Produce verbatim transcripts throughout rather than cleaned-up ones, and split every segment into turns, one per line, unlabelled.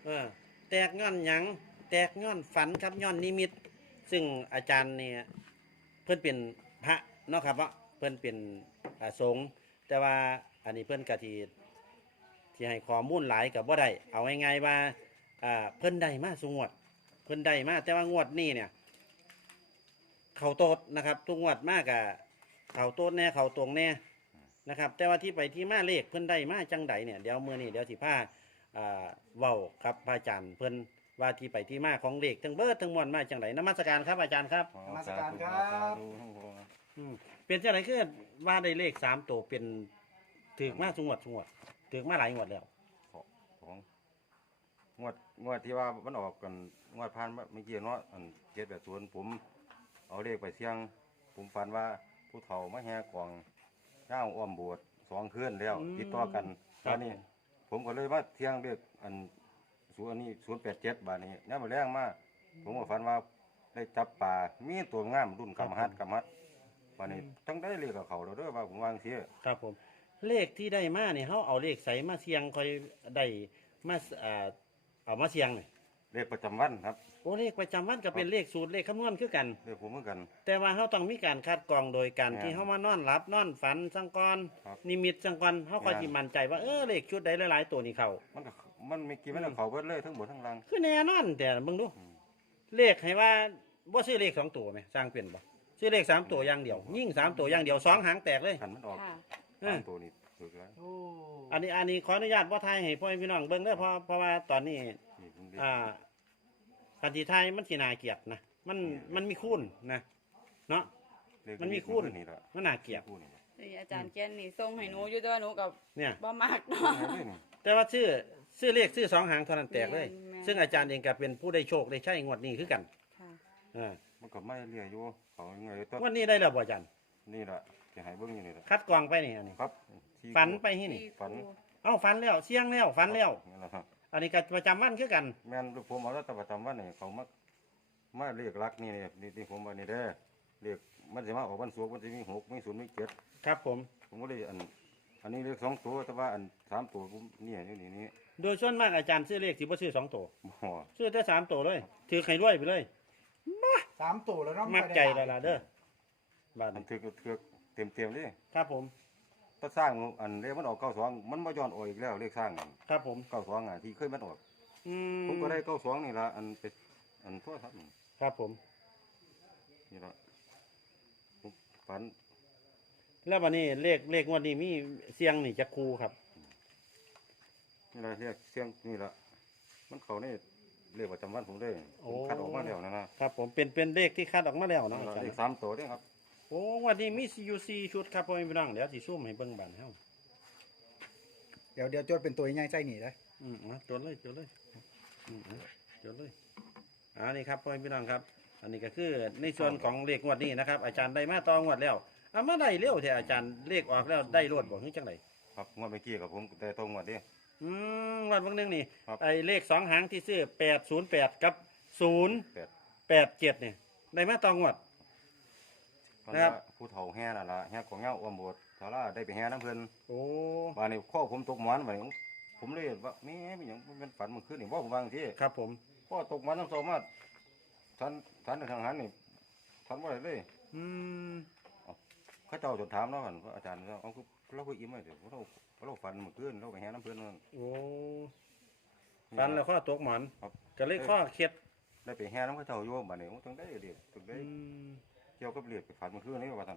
เออแตกย้อนหยังแตกย้อนฝันครับย้อนนิมิตซึ่งอาจารย์เนี่ยเพื่อนเป็นพระเนาะครับว่าเพื่อนเป็นอ่าสงฆ์แต่ว่าอันนี้เพื่อนกะทีที่ให้ข้อมูลหลายกับว่าได้เอาง่ายๆว่าอ่าเพื่อนได้มาสุงวดเพื่อนได้มาแต่ว่างวดนี้เนี่ยเขาโตดนะครับทุกงวดมากอะเขาโตดแน่เขาตรงแน่นะครับแต่ว่าที่ไปที่มาเลขเพื่อนได้มาจังใดเนี่ยเดี๋ยวมือนี้เดี๋ยวสิผ้าอ่าเว้าครับพระอาจารย์เพื่อนว่าที่ไปที่มาของเลขทั้งเบิดทั้งมวลมาจังไดนมัสการครับอาจารย์ครับ
นมัสการครับ
อืมเป็นจังไดคือว่าได้เลขสามตัวเป็นถือมาสงวดสงวดถือมาหลายงวดแล้ว
ของงวดงวดที่ว่ามันออกกันงวดผ่านเมื่อกี้เนาะอันเจ็ดแปดศูนย์ผมเอาเลขไปเสี่ยง ผมฝันว่าผู้เฒ่ามาแห่กองย่างอ้อมโบสถ์สองคืนแล้วติดต่อกันตอนนี้ผมก็เลยมาเที่ยงเลขอันศูนย์อันนี้ศูนย์แปดเจ็ดบาทนี้เนี่ยมาแรงมากผมก็ฝันว่าได้จับปลามีตัวงามรุ่นกำฮัดกำฮัดวันนี้ต้องได้เลขกับเขาเราด้วยว่าผมวางเสีย
ครับผมเลขที่ได้มาเนี่ยเขาเอาเลขใส่มาเสียงคอยได้มาอ่าเอามาเสียงเนี่ย
เลขประจำวันครับ
โอ้เลขประจำวันก็เป็นเลขสูตรเลขคำนวณคือกัน
เลขผมเหมือนกัน
แต่ว่าเขาต้องมีการคัดกรองโดยการ
แม่น
ที่เขามานอนหลับนอนฝันสังกร
ครับ
นิมิตสังกรเขาคอย
แม่น
จิมั่นใจว่าเออเลขชุดใดหลายๆตัวนี่เขา
มันก็มันมีกี่มันก็เขาเบิดเลยทั้งหมดทั้งรัง
คือแน่นอนแต่เบิ่งดู
อืม
เลขให้ว่าบ่ซื้อเลขสองตัวไหมสร้างเป็นบ่ซื้อเลขสามตัวอย่างเดียว ยิ่งสามตัวอย่างเดียวสองหางแตกเลย
ขันมันออก
ค่ะ
เออ
สามตัวนี้ถูกแล้ว
โอ้
อันนี้อันนี้ขออนุญาตว่าทายให้พ่อแม่พี่น้องเบิ่งเด้อเพราะเพราะว่าตอนนี้
นี่ผมเลข
อ่าการที่ไทยมันสิน่าเกลียดนะมันมันมีคูณนะเนาะ
เลข
มันมีคูณ
นี่ละ
มันน่าเกลียด
คู่นี่ละ
นี่อาจารย์เกียนนี่ส่งให้หนูอยู่แต่ว่าหนูกับ
เนี่ย
บ่มาก
เอา
เนาะ
ไงเลยนี่
แต่ว่าซื้อซื้อเลขซื้อสองหางเท่านั้นแตกเลย
แม่น
ซึ่งอาจารย์เองก็เป็นผู้ได้โชคได้ใช้งวดนี้คือกัน
ค่ะ
อ่า
มันก็ไม่เรียอยู่เขาไงต้น
งวดนี้ได้แล้วบ่อาจารย์
นี่ละจะให้เบิ้งอยู่นี่ละ
คัดกรองไปนี่อันนี้
ครับที่
ฝันไปที่นี่
ฝัน
เอ้าฝันแล้วเสี่ยงแล้วฝันแล้ว
นี่ละครับ
อันนี้ก็ประจำวันคือกัน
แม่นลูกผมเอาแล้วแต่ประจำวันนี่เขามามาเรียกรักนี่นี่นี่ที่ผมว่านี่เด้อเรียกมันจะมาออกวันศุกร์มันจะมีหกมีศูนย์มีเจ็ด
ครับผม
ผมก็เลยอันอันนี้เรียกสองตัวแต่ว่าอันสามตัวผมเนี่ยอยู่นี่นี่
โดยส่วนมากอาจารย์ซื้อเลขสิบ่ซื้อสองตัว
บ่
ซื้อแต่สามตัวเลยถือไข่รวยไปเลย
สามตัวแล้วเนาะ
มักใจแล้วล่ะเด้อ บาด
อัน
นี้
ถือกถือกเต็มเต็มๆเลย
ครับผม
ถ้าสร้างอันเลขมันออกเก้าสองมันมาย้อนออกอีกแล้วเลขสร้าง
ครับผม
เก้าสองอ่ะที่เคยมันออก
อืม
ผมก็ได้เก้าสองนี่ละอันเป็นอันโทั่วครับนี่
ครับผม
นี่ละผมฝัน
แล้ววันนี้เลขเลขงวดนี้มีเสียงนี่จะคูครับ
นี่ละเรียกเสียงนี่ละมันเขาในเลขประจำวันผมเลย
โอ้
ผมคัดออกมาแล้วนะนะครับ
ผมเป็นเป็นเลขที่คัดออกมาแล้วเนาะ
นี่
อา
ละ
จาร
เลข
ย์
สามตัวเนี่ยครับ
โอ้วันนี้มีอยู่สี่ชุดครับพ่อแม่พี่น้องเดี๋ยวสิซุ่มให้เบิ่งบันเฮา
เดี๋ยวเดี๋ยวจดเป็นตัวง่ายใจหนีเลย
อืมเอาจดเลยจดเลยอืมเอาจดเลยอ่านี่ครับพ่อแม่พี่น้องครับ อันนี้ก็คือในส่วนของเลขงวดนี้นะครับ อาจารย์ได้มาต่องวดแล้วอ่ะมาได้เร็วแท้อาจารย์เลขออกแล้วได้รวดบ่คือจังได
ครับงวดเมื่อกี้กับผมแต่ตรงงวดนี้
อืมงวดเบางหนึงนี่
ครับ
ไอ้เลขสองหางที่ซื้อแปดศูนย์แปดกับศูนย์
แปด
แปดเจ็ดเนี่ยได้มาต่องวด
มัน
นะครับ
ว่าผู้เฒ่าแห่นั่นละแห่ของเงาอ้อมโบสถ์ทาราได้ไปแห่น้ำเพลิน
โอ้
วันนี้ข้อผมตกหมอนวันนี้ผมเลยว่าแม่เป็นอย่างมันเป็นฝันเมันขึ้นนี่ว่าผมวางที่
ครับผม
พ่อตกหมอนน้ำโซมาทันทันในทางหันนี่ทันว่าอะไรเลย
อืม
เข้าเจ้าจดถามเนาะหั่นว่าอาจารย์เราเอาคือเราคืออิ่มไหมเดี๋ยวเราเราฝันเมื่อคืนเราไปแห่น้ำเพลินนั่น
โอ้ฟันแล้วข้อตกหมอน
ครับ
ก็เลยข้อเคล็ด
ได้ไปแห่น้ำเข้าเจ้าโยมบัดนี้ต้องได้เรียกต้องได้
อืม
เกี่ยวกับเรียกไปฝันเมื่อคืนนี่ว่าท่าน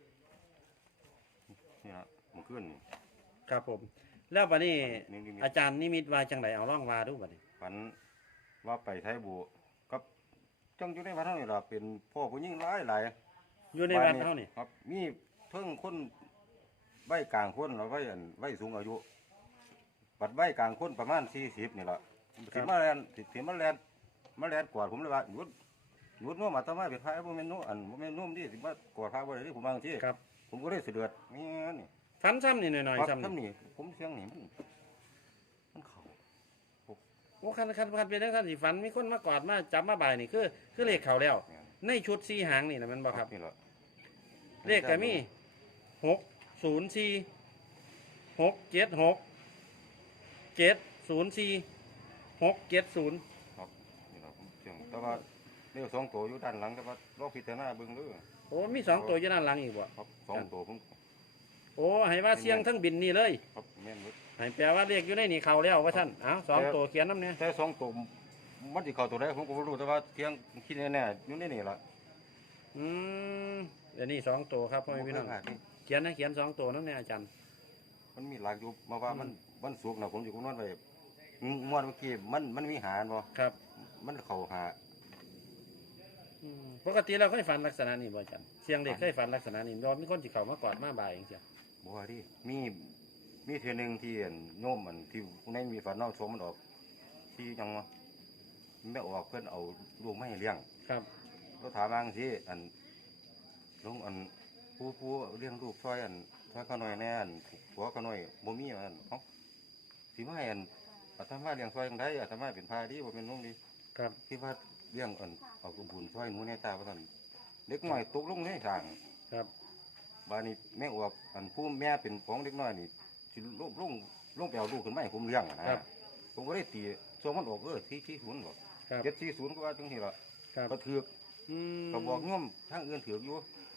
นี่ละเมื่อคืนนี่
ครับผม แล้วบัดนี้
นี่นี่มี
อาจารย์นิมิตว่าจังไดเอาร่องว่าดูบัดนี้
ฝันว่าไปไทยบุกับจังอยู่ในวัดเท่านี้ล่ะเป็นพ่อผู้หญิงหลายหลาย
อยู่ในวัดเท่านี่
ครับ มีเพิ่งคนใบกลางคนแล้วใบอันใบสูงอายุบัดใบกลางคนประมาณสี่สิบนี่ล่ะสิมาแลนสิสิมาแลนมาแลนกอดผมเลยว่าหยุดหยุดโน้มอาตมาเป็นพระบ่แม่นโน้มอันบ่แม่นโน้มที่สิมากอดพระบ่ได้ที่ผมบางที่
ครับ
ผมก็เลยเสดือดนี่นี่
ฟันซ้ำนี่หน่อย
ครั
ๆซ้ำ
ทำ
นี่
นี่ผมเสียงนี่มันมันเข้า
โอ้คันคันคันเป็นจังซั่นสิฟันมีคนมากอดมาจับมาบ่ายนี่คือคือเลขเขาแล้ว
เนี่ย
ในชุดสี่หางนี่นะแมันบ่ครับ
นี่ล่ะ
เลขก็มีหกศูนย์สี่หกเจ็ดหกเจ็ดศูนย์สี่หกเจ็ดศูนย์
ครับนี่ล่ะผมเชื่อแต่ว่าเลขสองตัวอยู่ด้านหลังแต่ว่าลองพิจารณาเบิ่งเด้อ
โอ้มีสองตัวอยู่ด้านหลังอีกบ่
ครับสองตัวผม
โอ้ให้ว่าเสียงทั้งบินนี่เลย
ครับแม่นเบิด
ให้แปลว่าเลขอยู่ในนี่เขาแล้วว่าท่านอ้าวสองตัวเขียนน้ำเนี่ย
แต่สองตัวมันสิเข้าตัวใดผมก็บ่รู้แต่ว่าเที่ยงคิดแน่ๆอยู่ในนี่ล่ะ
อืมเดี๋ยวนี้สองตัวครับพ่อแม่พี่น้อง
บ่เคยพลาดนี่
เขียนนะเขียนสองตัวน้ำเนี่ยอาจารย์
มันมีหลักอยู่มาว่ามันวันศุกร์น่ะผมอยู่คำนวณไว้งวดเมื่อกี้มันมันมีหารบ่
ครับ
มันเข้าหา
อืมปกติเราเคยฝันลักษณะนี้บ่อาจารย์เสียงเด็กเคยฝันลักษณะนี้รอมีคนจิเขามากอดมาบ่ายอย่างเงี้ย
บ่ว่าดิมีมีเทื่อหนึงที่อั่นโยมอันที่ในมีฝันน้องชมมันออกที่จังวะแม่ออกเพิ่นเอาลูกมาให้เลี้ยง
ครับ
เราถามว่าจังซี่อันลุงอันผู้ผู้เลี้ยงลูกช่วยอันช่วยเขาหน่อยแน่อันผัวเขาหน่อยบ่มีอันเอ้าสิมาให้อันอาตมาเลี้ยงช่วยจังไดอาตมาเป็นพาดีบ่เป็นนุ่มดี
ครับ
คิดว่าเลี้ยงอันเอาบุญช่วยหนูในตาว่าซั่นเด็กน้อยตกลงในทาง
ครับ
บาดนี้แม่อวบอันผู้แม่เป็นของเด็กน้อยนี่สิลงลงลงไปเอาลูกขึ้นมาให้ผมเลี้ยงอะนะผมก็ได้ตีส่วนมันออกเออที่ที่ศูนย์บ่
ครับ
เจ็ดที่ศูนย์ก็ว่าจังซี่ล่ะ
ครับ
ก็ถือก
อืม
ก็บอกโยมทางอื่นถือกอยู่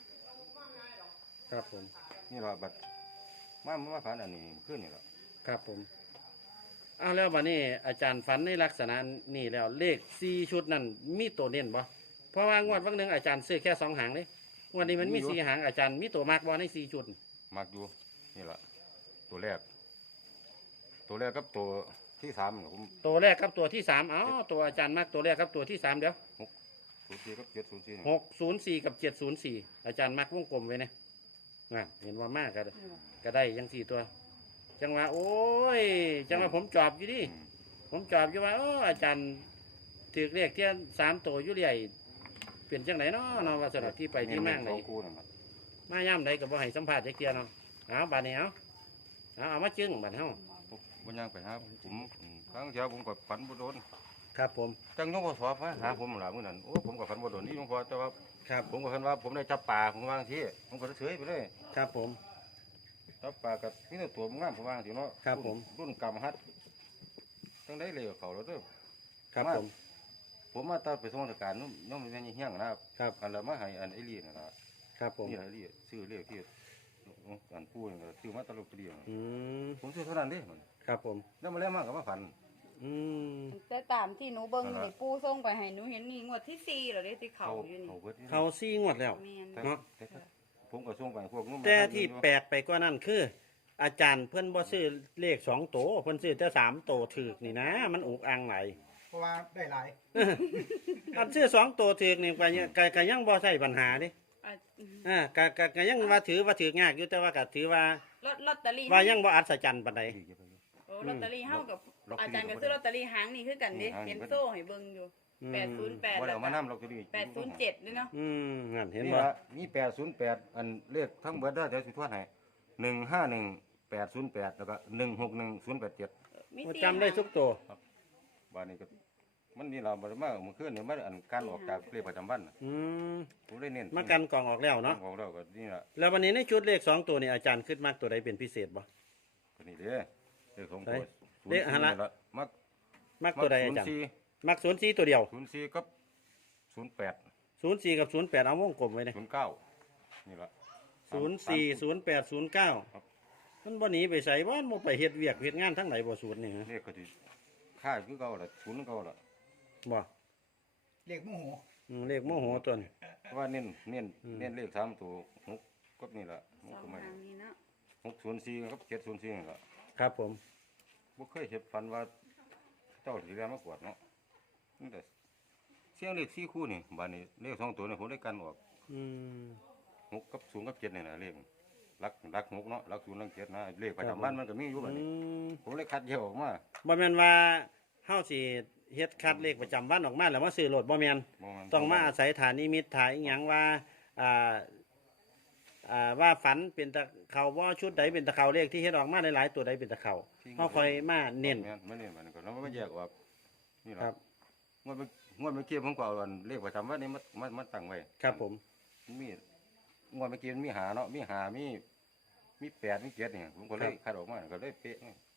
ครับผม
นี่ล่ะบัดมามาฝันอันนี้ขึ้นนี่ล่ะ
ครับผมเอาแล้ววันนี้อาจารย์ฝันในลักษณะนี้แล้วเลขสี่ชุดนั่นมีตัวเน้นบ่เพราะว่างวดวันหนึ่งอาจารย์ซื้อแค่สองหางเลยงวันนี้มันมีสี่หางอาจารย์มีตัวมากบ่ในสี่ชุด
มักอยู่นี่ล่ะตัวแรก ตัวแรกกับตัวที่สามนี่ผม
ตัวแรกครับตัวที่สามอ๋อตัวอาจารย์มากตัวแรกครับตัวที่สามเดี๋ยว
ศูนย์สี่กับเจ็ดศูนย์สี่นี่
หกศูนย์สี่กับเจ็ดศูนย์สี่อาจารย์มักวงกลมไว้เนี่ยอ่ะเห็นว่ามากก็ก็ได้ยังสี่ตัว จังหวะโอ้ยจังหวะผมจอบอยู่ดิ
อืม
ผมจอบอยู่ว่าโอ้อาจารย์ถือเรียกเที่ยสามตัวอยู่เรื่อยเปลี่ยนจังไหนเนาะเนาะว่าสำหรับที่ไปที่มั่งไหน
สองคู่นั่นล่ะ
มาย่ำไหนกับบ่ให้สัมภาษณ์จักเที่ยเนาะเอาบาดนี้เอาเอาเอามาจึงบาดเฮา
ผมบ่ย่างไปหาผมอืมครั้งเดียวผมก็ฝันบ่โดน
ครับผม
จังยงพอสอบมาหาผมหลายมื้อนั้นโอ้ผมก็ฝันบ่โดนนี่ยงพอแต่ว่า
ครับ
ผมก็ฝันว่าผมได้จับปลาผมวาจังซี่ผมก็เฉยๆไปเลย
ครับผม
จับปลากับนี่ตัวมันงามผมวาจังซี่เนาะ
ครับผม
รุ่นกำฮัดจังได้เลยกับเขาแล้วเด้อ
ครับผม
ผมมาตอนไปส่งราชการน้องน้องมันยังเฮี้ยงนะครับ
ครับ
อันละมาให้อันไอ้ลีนั่นล่ะ
ครับผม
นี่ล่ะไอ้ลีซื้อเลขที่อันพูดนี่ก็ซื้อมาตลอดปี
อืม
ผมซื้อเท่านั้นเด้มัน
ครับผม
แล้วมาแล้วมากก็มาฝัน
อืม
แต่ตามที่หนูเบิ่ง
นั่นล่ะ
นี่ปูส่งไปให้หนูเห็นนี่งวดที่สี่เหรอเด้ที่เขาอยู่นี่
เขาเบิดนี่
เขาซี่งวดแล้ว
แม่น
แต่
เนาะ
แต่ถ้าผมก็ส่งไปพวกนู้น
แต่ที่แปลกไปกว่านั้นคือ อาจารย์เพื่อนบ่ซื้อเลขสองโตวเพื่อนซื้อแต่สามโตวถือกนี่นะ มันอุกอังไหลาย
เพราะว่าได้หลาย
อันซื้อสองโตวถือกนี่ก็ยังก็ก็ยังบ่ใช่ปัญหาดิ
อ่ะ
อ่าก็ก็ก็ยังว่าถือว่าถือกยากอยู่แต่ว่าก็ถือว่า
ลอตลอตเตอรี่
ว่ายังบ่อัศจรรย์ปานใด
โอ้ลอตเตอรี่เฮากับ
ลอตเตอรี่
อาจารย์ก็ซื้อลอตเตอรี่หางนี่คือกันเด้
อืมหางนี่
เห็นโซ่ให้เบิ่งอยู่
อืม
แปดศูนย์แปด
ว่า
แล้
เรา
ว
มา
ก็
นำเราจะดี
แปดศูนย์เจ็ดด้วยเนาะ
อืมนั่นเห็น
นี่
บ่
ละมีแปดศูนย์แปดอันเลขทั้งเบิดเด้อเดี๋ยวสิทวนให้หนึ่งห้าหนึ่งแปดศูนย์แปดแล้วก็หนึ่งหกหนึ่งศูนย์แปดเจ็ด
มี
บ่
สี่
จำได้ทุกตัว
บ้านนี้ก็มันนี่เราบ่ได้มาเมื่อคืนนี่มันอันการออกจากเลขประจำวันน่ะ
อืม
ผมได้เน้น
มากันกล่องออกแล้วเนาะ
ของเราก็นี่ล่ะ
แล้ววันนี้ในชุดเลขสองตัวนี่อาจารย์คิดมากตัวใดเป็นพิเศษบ่
ก็นี่เด้อเลขสองตัว
เลขอันละ
ศูย์สี่นี่มัก
มักตัวใดอาจารย์
ศูย์สี่
มักศูนย์สี่ตัวเดียว
ศูนย์สี่กับศูนย์แปด
ศูนย์สี่กับศูนย์แปดเอาวงกลมไว้เลย
ศูนย์เก้านี่ล่ะ
ศูนย์สี่ศูนย์แปดศูนย์เก้า
ครับ
มันบ่หนีไปใส่บ้านบ่ไปเฮ็ดเวียกเฮ็ดงานทั้งไหนบ่ศูนย์นี่ฮะ
เลขก็สิค่าคือเก่าล่ะศูนย์คือเก่าล่ะ
บ่
เลขโมโห
อืมเลขโมโหตัวนี้
เพราะว่าเน้นเน้น
อืม
เน้นเลขสามตัวหกกับนี่ล่ะห
ส
ก
อง
ก็ไม่
หางนี้เนาะ
หกศูนย์สี่กับเจ็ดศูนย์สี่นี่ล่ะ
ครับผม
บ่เคยเห็นฝันว่าเจ้าสิเรียนมากวดเนาะนี่แต่เสียงเลขสี่คู่นี่บาดนี้เลขสองตัวนี่ผมได้กันออก
อืม
หกกับศูนย์กับเจ็ดนี่นะเลขรักรักหกเนาะรักศูนย์รักเจ็ดนะเลขประจำวันมันก็มีอยู่บัด
อื
นี้
ม
ผมเลยคัดแยกออกมา
บ่แม่นว่าเฮาสิเฮ็ดคัดเลขประจำวันออกมาแล้วมาซื้อโลดบ่แม่น
บ่มัน
ต้องมาอาศัยฐานนิมิตฐานอีหยังว่าอ่าอ่าว่าฝันเป็นตะเขาว่าชุดใดเป็นตะเขาเลขที่เฮ็ดออกมาหลายๆตัวใดเป็นตะเขาเฮาค่อยมาเน้น
แม่ไม่เน้นบัดนี้ก็แล้วมันแยกออกนี่ล่ะ
ครับ
งวดเมื่องวดเมื่อกี้ผมก็เอาอันเลขประจำวันนี้มามามาตั้งไว้
ครับผม
มีงวดเมื่อกี้มันมีหาเนาะมีหามีมีแปดมีเจ็ดนี่ผมก็เลยคัดออกมาก็เลยเป๊ะนี่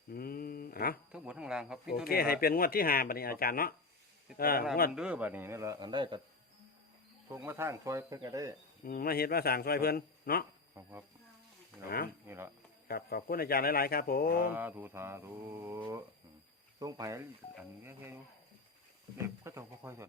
อืมเอ้า
ทั้งหมดทั้งล่างครับ
โอเคให้เป็นงวดที่ห้าบัดนี้อาจารย์เนาะ
เออง
ว
ว
ด
ดเด้อบัดนี้นี่ละอันได้ก็ทงมาทางซอยเพิ่นก็ได้
อืมมาเฮ็ดมาสร้างซอยเพิ่นเนาะ
ครับครับนี่
อ้า
ละ
ว
นี่ละ
ครับขอบคุณอาจารย์หลาย ๆ ครับผม
สาธุสาธุส่งไปอันนี้แค่อยู่เนี่ยเขาเจะบ่ค่อยสน